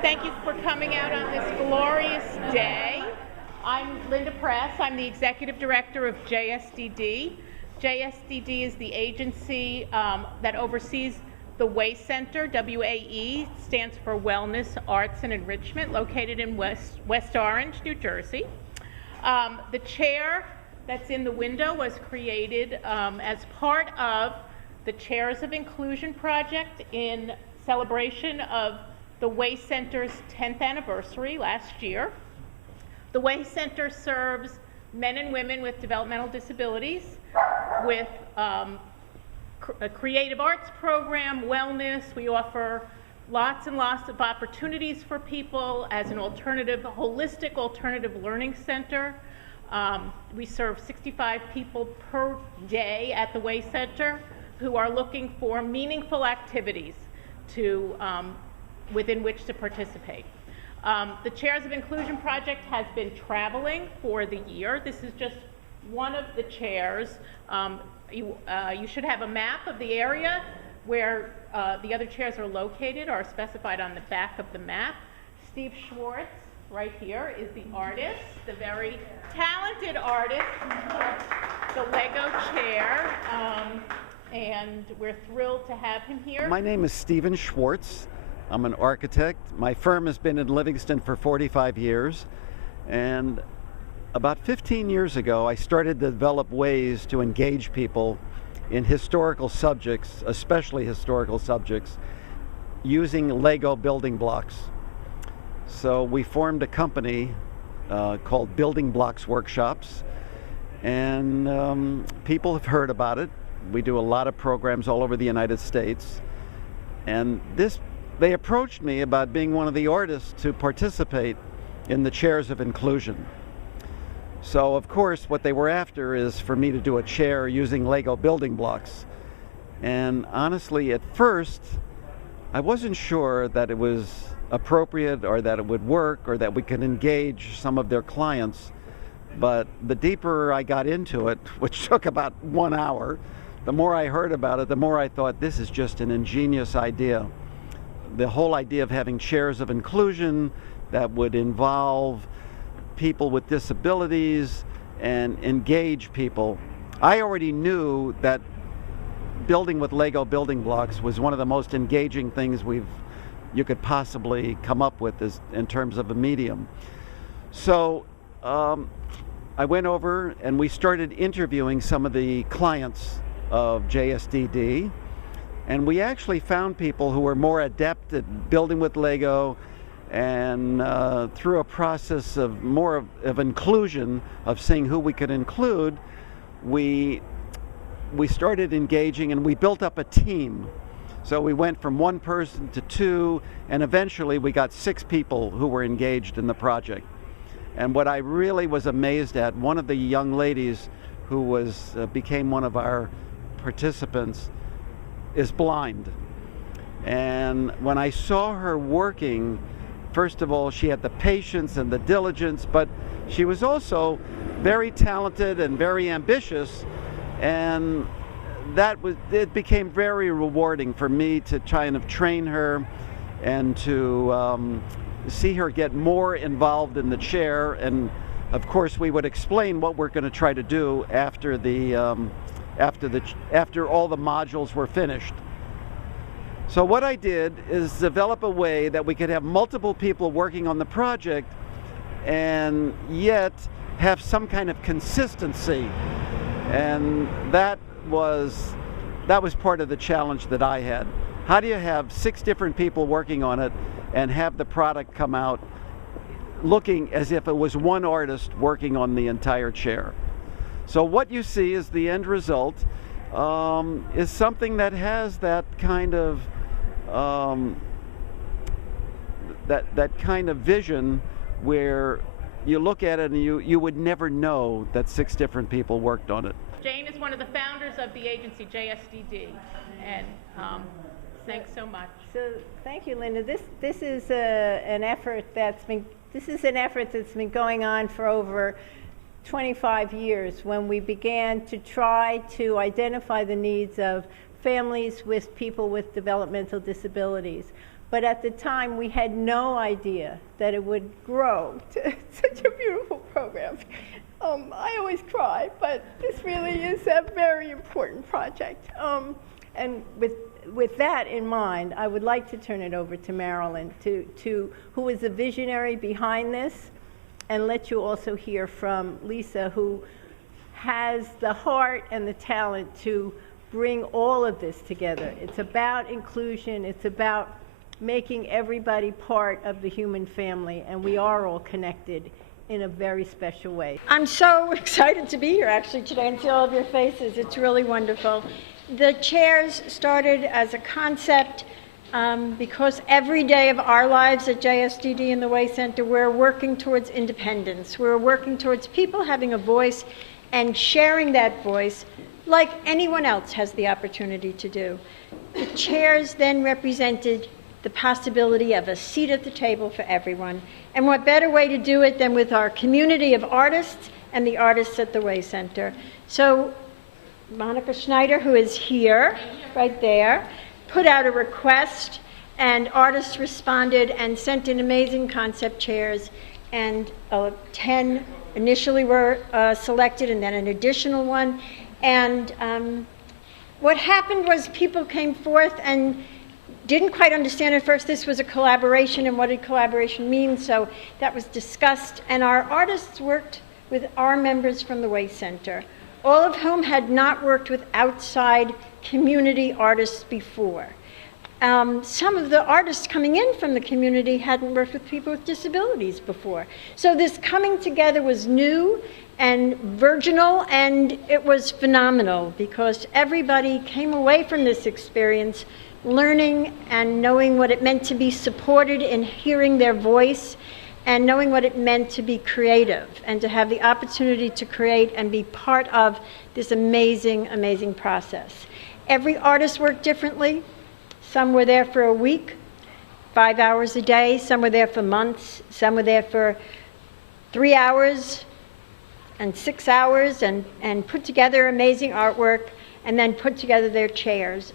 Thank you for coming out on this glorious day. I'm Linda Press. I'm the Executive Director of JSDD. JSDD is the agency that oversees the WAE Center. WAE stands for Wellness, Arts, and Enrichment, located in West Orange, New Jersey. The chair that's in the window was created as part of the Chairs of Inclusion project in celebration of the WAE Center's 10th anniversary last year. The WAE Center serves men and women with developmental disabilities with a creative arts program, wellness. We offer lots and lots of opportunities for people as an alternative, a holistic alternative learning center. We serve 65 people per day at the WAE Center who are looking for meaningful activities to within which to participate. The Chairs of Inclusion project has been traveling for the year. This is just one of the chairs. You should have a map of the area where the other chairs are located, are specified on the back of the map. Steve Schwartz, right here, is the artist, the very talented artist of the Lego chair, and we're thrilled to have him here. My name is Stephen Schwartz. I'm an architect. My firm has been in Livingston for 45 years, and about 15 years ago I started to develop ways to engage people in historical subjects, especially historical subjects, using Lego building blocks. So we formed a company called Building Blocks Workshops, and people have heard about it. We do a lot of programs all over the United States, and they approached me about being one of the artists to participate in the Chairs of Inclusion. So of course what they were after is for me to do a chair using Lego building blocks. And honestly, at first I wasn't sure that it was appropriate or that it would work or that we could engage some of their clients. But the deeper I got into it, which took about 1 hour, the more I heard about it, the more I thought this is just an ingenious idea. The whole idea of having chairs of inclusion that would involve people with disabilities and engage people. I already knew that building with Lego building blocks was one of the most engaging things you could possibly come up with in terms of a medium. So I went over and we started interviewing some of the clients of JSDD, and we actually found people who were more adept at building with Lego, and through a process of more of inclusion, of seeing who we could include, we started engaging and we built up a team. So we went from 1 person to 2, and eventually we got 6 people who were engaged in the project. And what I really was amazed at, one of the young ladies who became one of our participants is blind. And when I saw her working, first of all, she had the patience and the diligence, but she was also very talented and very ambitious, and it became very rewarding for me to try and train her and to see her get more involved in the chair. And of course we would explain what we're going to try to do after all the modules were finished. So what I did is develop a way that we could have multiple people working on the project and yet have some kind of consistency. And that was part of the challenge that I had. How do you have 6 different people working on it and have the product come out looking as if it was one artist working on the entire chair? So what you see is the end result is something that has that kind of that kind of vision where you look at it and you would never know that 6 different people worked on it. Jane is one of the founders of the agency JSDD, and thanks so much. So thank you, Linda. This is an effort that's been going on for over 25 years, when we began to try to identify the needs of families with people with developmental disabilities. But at the time, we had no idea that it would grow to such a beautiful program. I always cry, but this really is a very important project. And with that in mind, I would like to turn it over to Marilyn, who is a visionary behind this, and let you also hear from Lisa, who has the heart and the talent to bring all of this together. It's about inclusion. It's about making everybody part of the human family, and we are all connected in a very special way. I'm so excited to be here actually today and see all of your faces. It's really wonderful. The chairs started as a concept because every day of our lives at JSDD and the Way Center, we're working towards independence. We're working towards people having a voice and sharing that voice like anyone else has the opportunity to do. The chairs then represented the possibility of a seat at the table for everyone. And what better way to do it than with our community of artists and the artists at the Way Center. So Monica Schneider, who is here, right there, put out a request, and artists responded and sent in amazing concept chairs, and 10 initially were selected, and then an additional one. And what happened was people came forth and didn't quite understand at first this was a collaboration and what did collaboration mean, so that was discussed, and our artists worked with our members from the Way Center, all of whom had not worked with outside community artists before. Some of the artists coming in from the community hadn't worked with people with disabilities before. So this coming together was new and virginal, and it was phenomenal because everybody came away from this experience learning and knowing what it meant to be supported in hearing their voice, and knowing what it meant to be creative and to have the opportunity to create and be part of this amazing, amazing process. Every artist worked differently. Some were there for a week, 5 hours a day. Some were there for months. Some were there for 3 hours and 6 hours and put together amazing artwork and then put together their chairs.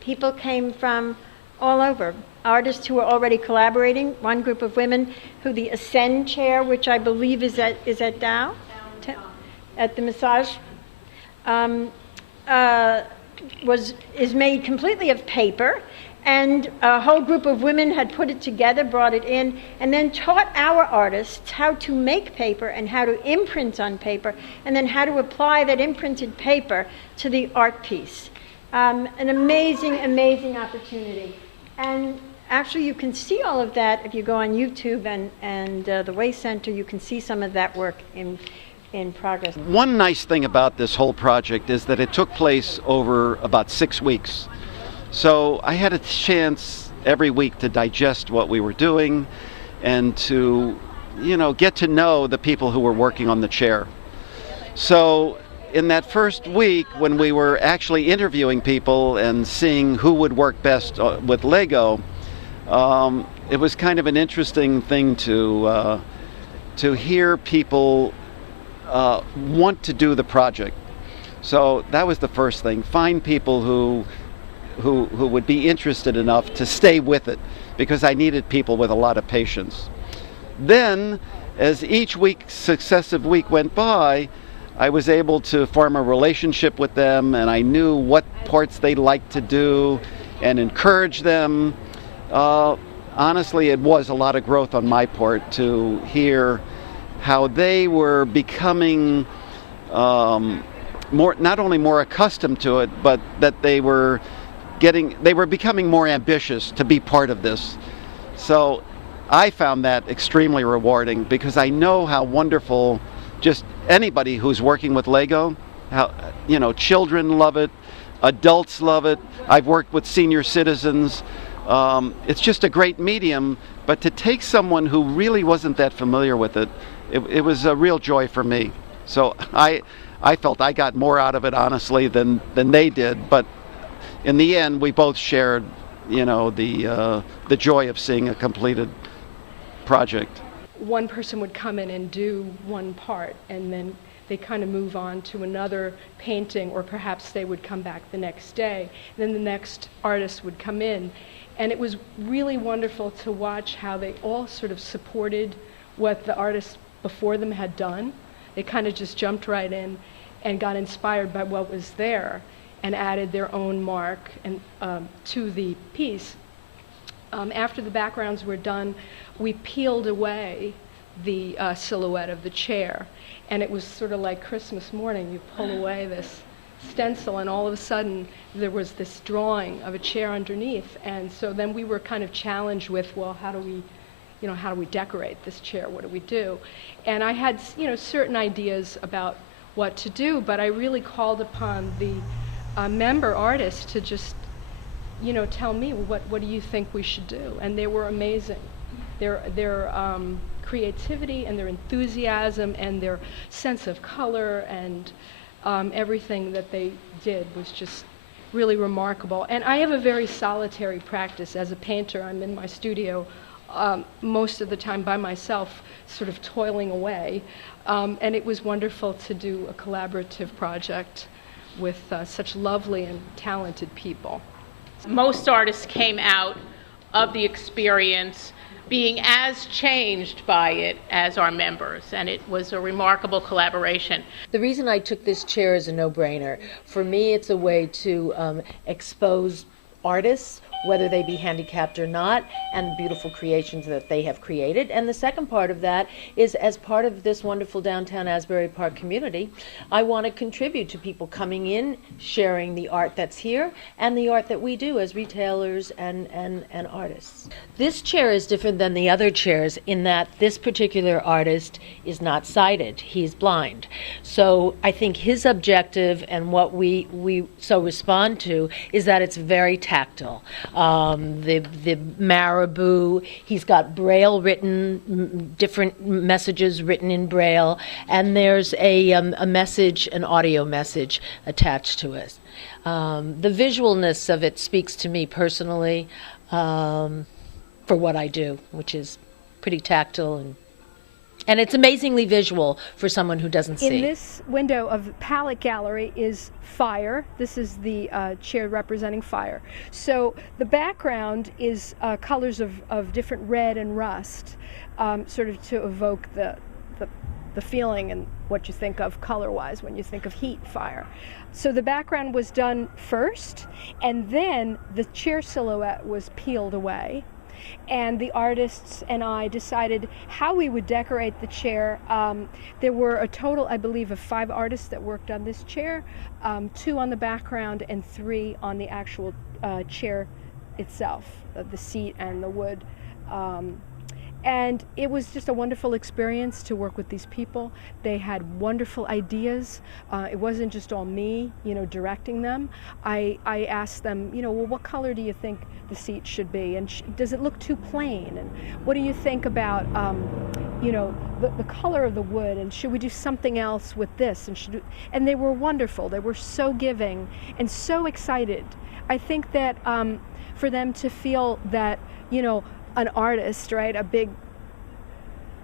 People came from all over. Artists who were already collaborating, one group of women who the Ascend chair, which I believe is at Dow, at the massage, is made completely of paper, and a whole group of women had put it together, brought it in, and then taught our artists how to make paper and how to imprint on paper, and then how to apply that imprinted paper to the art piece. An amazing, amazing opportunity. And actually you can see all of that if you go on YouTube and the Way Center. You can see some of that work in progress. One nice thing about this whole project is that it took place over about 6 weeks. So I had a chance every week to digest what we were doing and to, get to know the people who were working on the chair. So in that first week, when we were actually interviewing people and seeing who would work best with Lego, it was kind of an interesting thing to hear people want to do the project. So that was the first thing. Find people who would be interested enough to stay with it, because I needed people with a lot of patience. Then, as each successive week went by, I was able to form a relationship with them, and I knew what parts they liked to do and encourage them. Honestly, it was a lot of growth on my part to hear how they were becoming not only more accustomed to it, but that they were becoming more ambitious to be part of this. So I found that extremely rewarding, because I know how wonderful just anybody who's working with Lego, how, children love it, adults love it. I've worked with senior citizens. It's just a great medium, but to take someone who really wasn't that familiar with it, it was a real joy for me. So I felt I got more out of it, honestly, than they did. But in the end, we both shared, the joy of seeing a completed project. One person would come in and do one part, and then they kind of move on to another painting, or perhaps they would come back the next day. And then the next artist would come in. And it was really wonderful to watch how they all sort of supported what the artists before them had done. They kind of just jumped right in and got inspired by what was there and added their own mark and, to the piece. After the backgrounds were done, we peeled away the silhouette of the chair. And it was sort of like Christmas morning. You pull away this stencil, and all of a sudden there was this drawing of a chair underneath. And so then we were kind of challenged with, well, how do we decorate this chair? What do we do? And I had, certain ideas about what to do, but I really called upon the member artists to just, tell me, what do you think we should do? And they were amazing. Their creativity and their enthusiasm and their sense of color and everything that they did was just really remarkable. And I have a very solitary practice. As a painter, I'm in my studio most of the time by myself, sort of toiling away. And it was wonderful to do a collaborative project with such lovely and talented people. Most artists came out of the experience being as changed by it as our members, and it was a remarkable collaboration. The reason I took this chair is a no-brainer. For me, it's a way to expose artists, whether they be handicapped or not, and beautiful creations that they have created. And the second part of that is, as part of this wonderful downtown Asbury Park community, I want to contribute to people coming in, sharing the art that's here, and the art that we do as retailers and artists. This chair is different than the other chairs in that this particular artist is not sighted. He's blind. So I think his objective and what we so respond to is that it's very tactile. The marabou, he's got Braille written, different messages written in Braille, and there's a message, an audio message attached to it. The visualness of it speaks to me personally for what I do, which is pretty tactile and it's amazingly visual for someone who doesn't see. In this window of palette gallery is fire. This is the chair representing fire. So the background is colors of different red and rust, sort of to evoke the feeling and what you think of color-wise when you think of heat, fire. So the background was done first, and then the chair silhouette was peeled away. And the artists and I decided how we would decorate the chair. There were a total, I believe, of 5 artists that worked on this chair, 2 on the background and 3 on the actual chair itself, the seat and the wood. And it was just a wonderful experience to work with these people. They had wonderful ideas. It wasn't just all me, directing them. I asked them, well, what color do you think the seat should be? And does it look too plain? And what do you think about, the color of the wood? And should we do something else with this? And they were wonderful. They were so giving and so excited. I think that for them to feel that, an artist, right, a big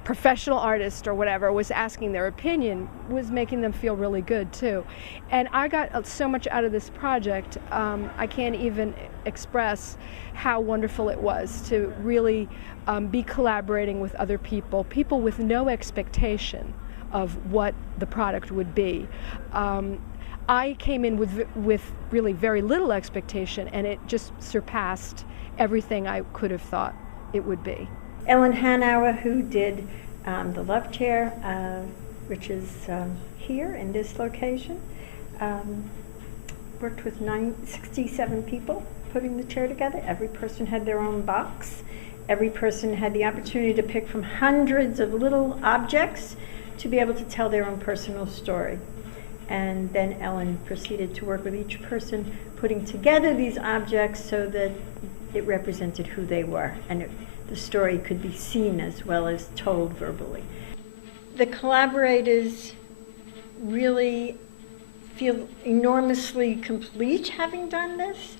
professional artist or whatever, was asking their opinion, was making them feel really good too. And I got so much out of this project, I can't even express how wonderful it was to really be collaborating with other people with no expectation of what the product would be. I came in with really very little expectation, and it just surpassed everything I could have thought it would be. Ellen Hanauer, who did the love chair, which is here in this location, worked with 67 people putting the chair together. Every person had their own box. Every person had the opportunity to pick from hundreds of little objects to be able to tell their own personal story. And then Ellen proceeded to work with each person, putting together these objects so that it represented who they were, and the story could be seen as well as told verbally. The collaborators really feel enormously complete having done this.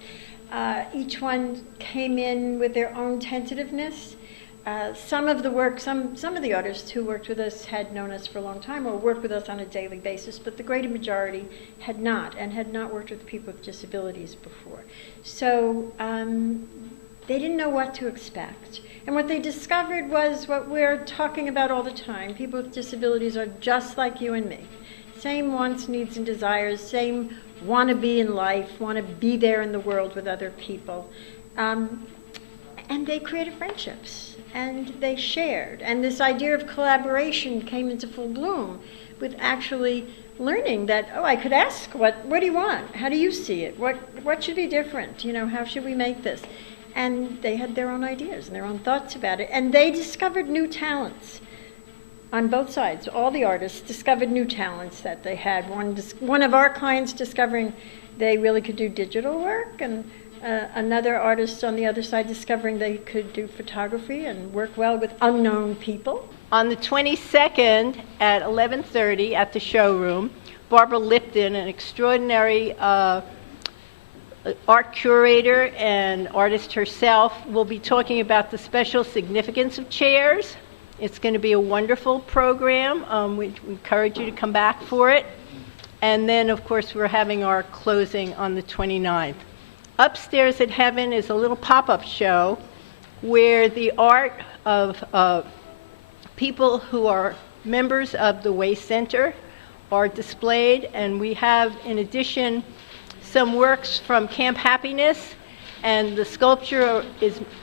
Each one came in with their own tentativeness. Some of the work, some of the artists who worked with us had known us for a long time or worked with us on a daily basis, but the greater majority had not, and had not worked with people with disabilities before. So they didn't know what to expect. And what they discovered was what we're talking about all the time. People with disabilities are just like you and me. Same wants, needs, and desires, same want to be in life, want to be there in the world with other people. And they created friendships, and they shared. And this idea of collaboration came into full bloom with actually learning that, oh, I could ask, what do you want? How do you see it? What should be different? You know, how should we make this? And they had their own ideas and their own thoughts about it. And they discovered new talents on both sides. All the artists discovered new talents that they had. One of our clients discovering they really could do digital work, and another artist on the other side discovering they could do photography and work well with unknown people. On the 22nd at 11:30 at the showroom, Barbara Lipton, an extraordinary art curator and artist herself, will be talking about the special significance of chairs. It's going to be a wonderful program. We encourage you to come back for it. And then, of course, we're having our closing on the 29th. Upstairs at Heaven is a little pop-up show where the art of people who are members of the Way Center are displayed, and we have, in addition, some works from Camp Happiness, and the sculpture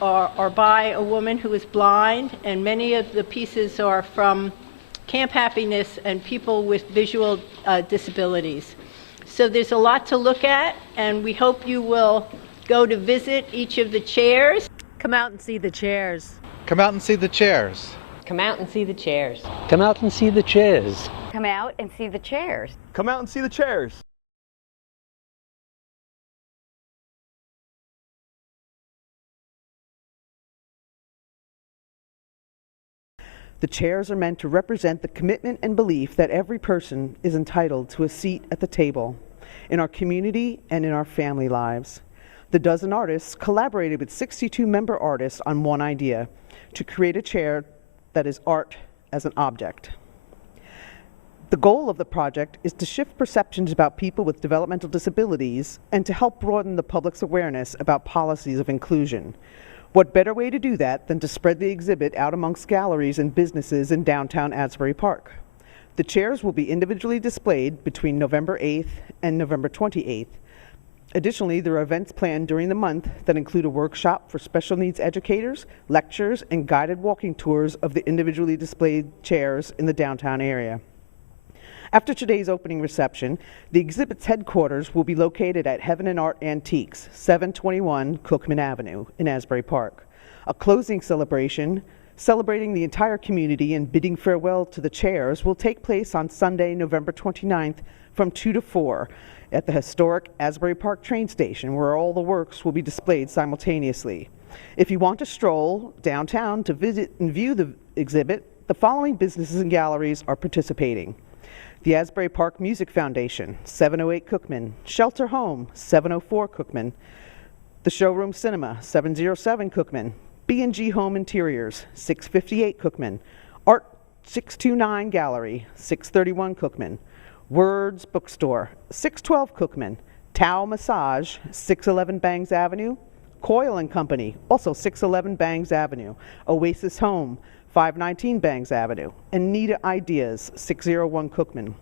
are by a woman who is blind, and many of the pieces are from Camp Happiness and people with visual disabilities. So there's a lot to look at, and we hope you will go to visit each of the chairs. Come out and see the chairs. Come out and see the chairs. Come out and see the chairs. Come out and see the chairs. Come out and see the chairs. Come out and see the chairs. The chairs are meant to represent the commitment and belief that every person is entitled to a seat at the table in our community and in our family lives. The dozen artists collaborated with 62 member artists on one idea: to create a chair that is art as an object. The goal of the project is to shift perceptions about people with developmental disabilities and to help broaden the public's awareness about policies of inclusion. What better way to do that than to spread the exhibit out amongst galleries and businesses in downtown Asbury Park? The chairs will be individually displayed between November 8th and November 28th. Additionally, there are events planned during the month that include a workshop for special needs educators, lectures, and guided walking tours of the individually displayed chairs in the downtown area. After today's opening reception, the exhibit's headquarters will be located at Heaven and Art Antiques, 721 Cookman Avenue in Asbury Park. A closing celebration celebrating the entire community and bidding farewell to the chairs will take place on Sunday, November 29th from 2 to 4 at the historic Asbury Park train station, where all the works will be displayed simultaneously. If you want to stroll downtown to visit and view the exhibit, the following businesses and galleries are participating: the Asbury Park Music Foundation, 708 Cookman; Shelter Home, 704 Cookman; the Showroom Cinema, 707 Cookman; B&G Home Interiors, 658 Cookman; Art 629 Gallery, 631 Cookman; Words Bookstore, 612 Cookman; Tao Massage, 611 Bangs Avenue; Coyle & Company, also 611 Bangs Avenue; Oasis Home, 519 Bangs Avenue; and Nita Ideas, 601 Cookman.